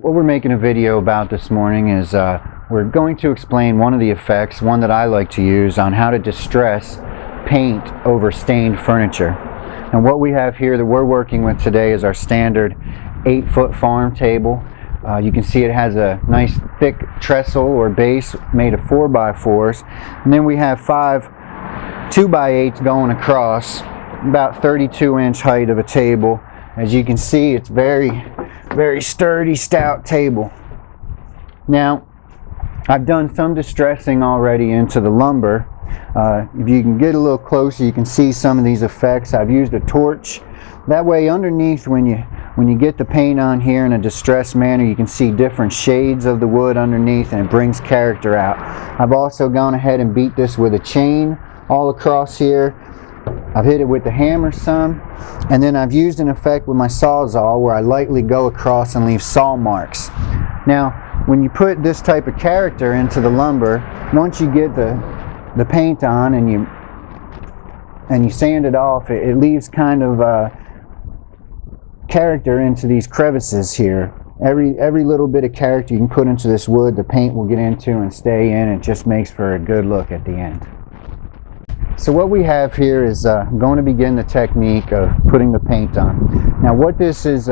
What we're making a video about this morning is we're going to explain one of the effects, one that I like to use, on how to distress paint over stained furniture. And what we have here that we're working with today is our standard 8-foot farm table. You can see it has a nice thick trestle or base made of 4x4s, and then we have 5 2x8s going across, about 32-inch height of a table. As you can see, it's very sturdy, stout table. Now, I've done some distressing already into the lumber. If you can get a little closer, you can see some of these effects. I've used a torch. That way, underneath, when you get the paint on here in a distressed manner, you can see different shades of the wood underneath, and it brings character out. I've also gone ahead and beat this with a chain all across here. I've hit it with the hammer some, and then I've used an effect with my Sawzall where I lightly go across and leave saw marks. Now, when you put this type of character into the lumber, once you get the paint on and you sand it off, it leaves kind of character into these crevices here. Every little bit of character you can put into this wood, the paint will get into and stay in. It just makes for a good look at the end. So what we have here is going to begin the technique of putting the paint on. Now what this is,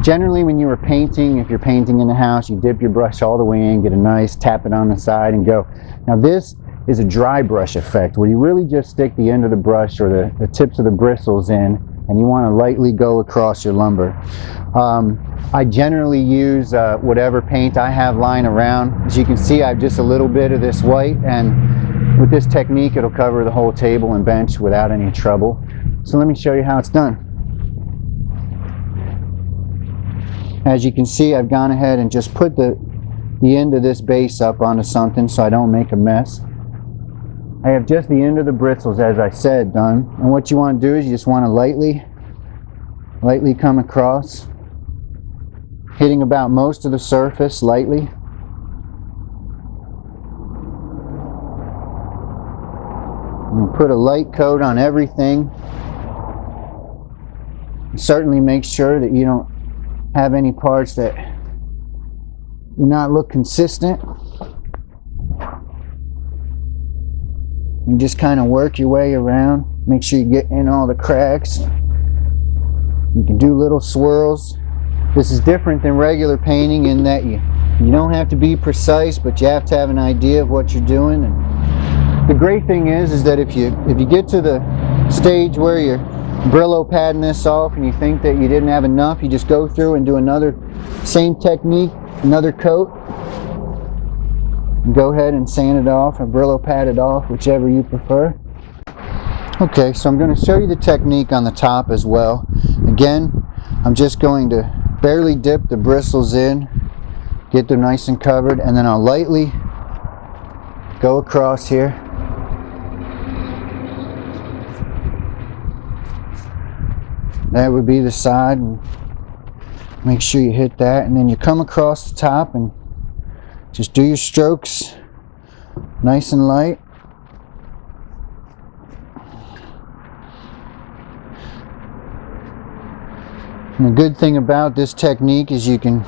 generally when you were painting, if you're painting in the house, you dip your brush all the way in, get a nice, tap it on the side and go. Now this is a dry brush effect where you really just stick the end of the brush or the tips of the bristles in, and you want to lightly go across your lumber. I generally use whatever paint I have lying around. As you can see, I have just a little bit of this white, and with this technique it'll cover the whole table and bench without any trouble. So let me show you how it's done. As you can see, I've gone ahead and just put the end of this base up onto something so I don't make a mess. I have just the end of the bristles, as I said, done. And what you want to do is you just want to lightly come across, hitting about most of the surface lightly. And put a light coat on everything. Certainly make sure that you don't have any parts that do not look consistent. And just kind of work your way around. Make sure you get in all the cracks. You can do little swirls. This is different than regular painting in that you don't have to be precise, but you have to have an idea of what you're doing. And the great thing is that if you get to the stage where you're Brillo padding this off and you think that you didn't have enough, you just go through and do another same technique, another coat. Go ahead and sand it off or Brillo pad it off, whichever you prefer. Okay, so I'm going to show you the technique on the top as well. Again, I'm just going to barely dip the bristles in, get them nice and covered, and then I'll lightly go across here. That would be the side. Make sure you hit that, and then you come across the top and just do your strokes nice and light. And the good thing about this technique is you can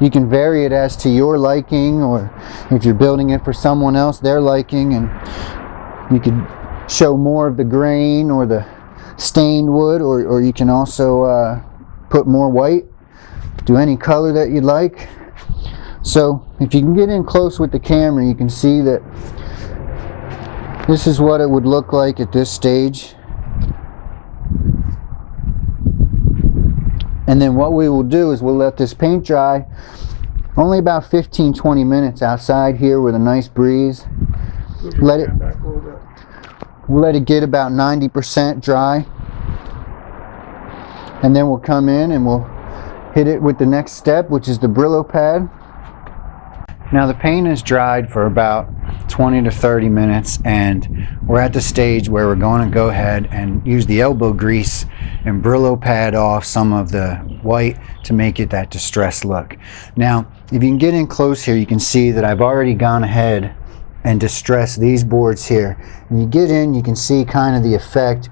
vary it as to your liking, or if you're building it for someone else, their liking, and you could show more of the grain or the stained wood, or you can also put more white, do any color that you'd like. So if you can get in close with the camera, you can see that this is what it would look like at this stage. And then what we will do is we'll let this paint dry only about 15-20 minutes outside here with a nice breeze. We'll let it get about 90% dry, and then we'll come in and we'll hit it with the next step, which is the Brillo pad. Now the paint is dried for about 20 to 30 minutes, and we're at the stage where we're going to go ahead and use the elbow grease and Brillo pad off some of the white to make it that distressed look. Now if you can get in close here, you can see that I've already gone ahead and distressed these boards here. And you get in, you can see kind of the effect,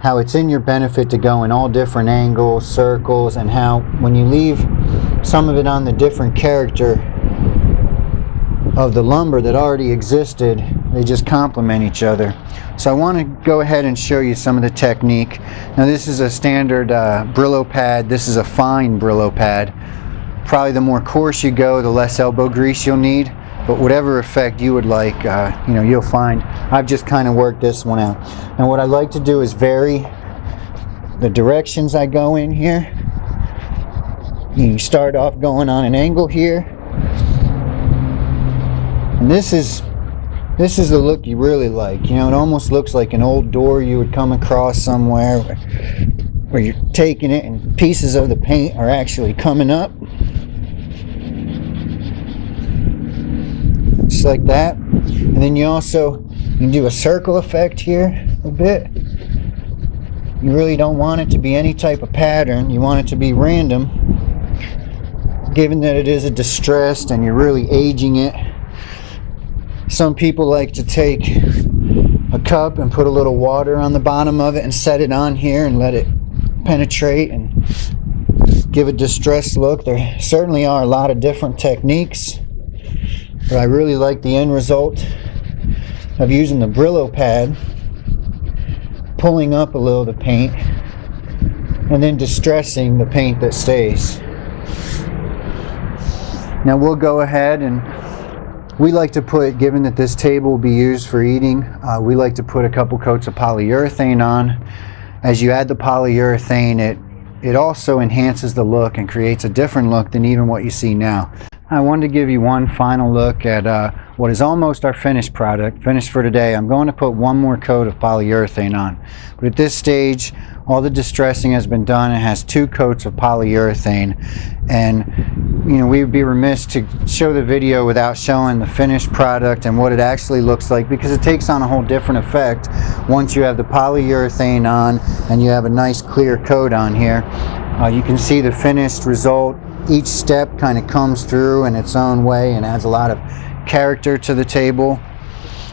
how it's in your benefit to go in all different angles, circles, and how when you leave some of it on the different character of the lumber that already existed. They just complement each other. So I want to go ahead and show you some of the technique. Now this is a standard Brillo pad. This is a fine Brillo pad. Probably the more coarse you go, the less elbow grease you'll need, but whatever effect you would like, you'll find. I've just kind of worked this one out. And what I like to do is vary the directions I go in here. You start off going on an angle here, and this is the look you really like. It almost looks like an old door you would come across somewhere where you're taking it and pieces of the paint are actually coming up. Just like that. And then you can do a circle effect here a bit. You really don't want it to be any type of pattern. You want it to be random. Given that it is a distressed and you're really aging it, some people like to take a cup and put a little water on the bottom of it and set it on here and let it penetrate and give a distressed look. There certainly are a lot of different techniques, but I really like the end result of using the Brillo pad, pulling up a little of the paint, and then distressing the paint that stays. Now we'll go ahead and we like to put, given that this table will be used for eating, we like to put a couple coats of polyurethane on. As you add the polyurethane, it also enhances the look and creates a different look than even what you see now. I wanted to give you one final look at what is almost our finished product, finished for today. I'm going to put one more coat of polyurethane on. But at this stage, all the distressing has been done. It has 2 coats of polyurethane. And we would be remiss to show the video without showing the finished product and what it actually looks like, because it takes on a whole different effect once you have the polyurethane on and you have a nice clear coat on here. You can see the finished result. Each step kind of comes through in its own way and adds a lot of character to the table.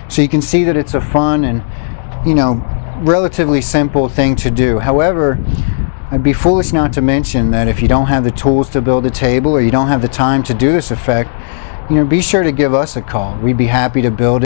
So you can see that it's a fun and relatively simple thing to do. However, I'd be foolish not to mention that if you don't have the tools to build a table or you don't have the time to do this effect, be sure to give us a call. We'd be happy to build it.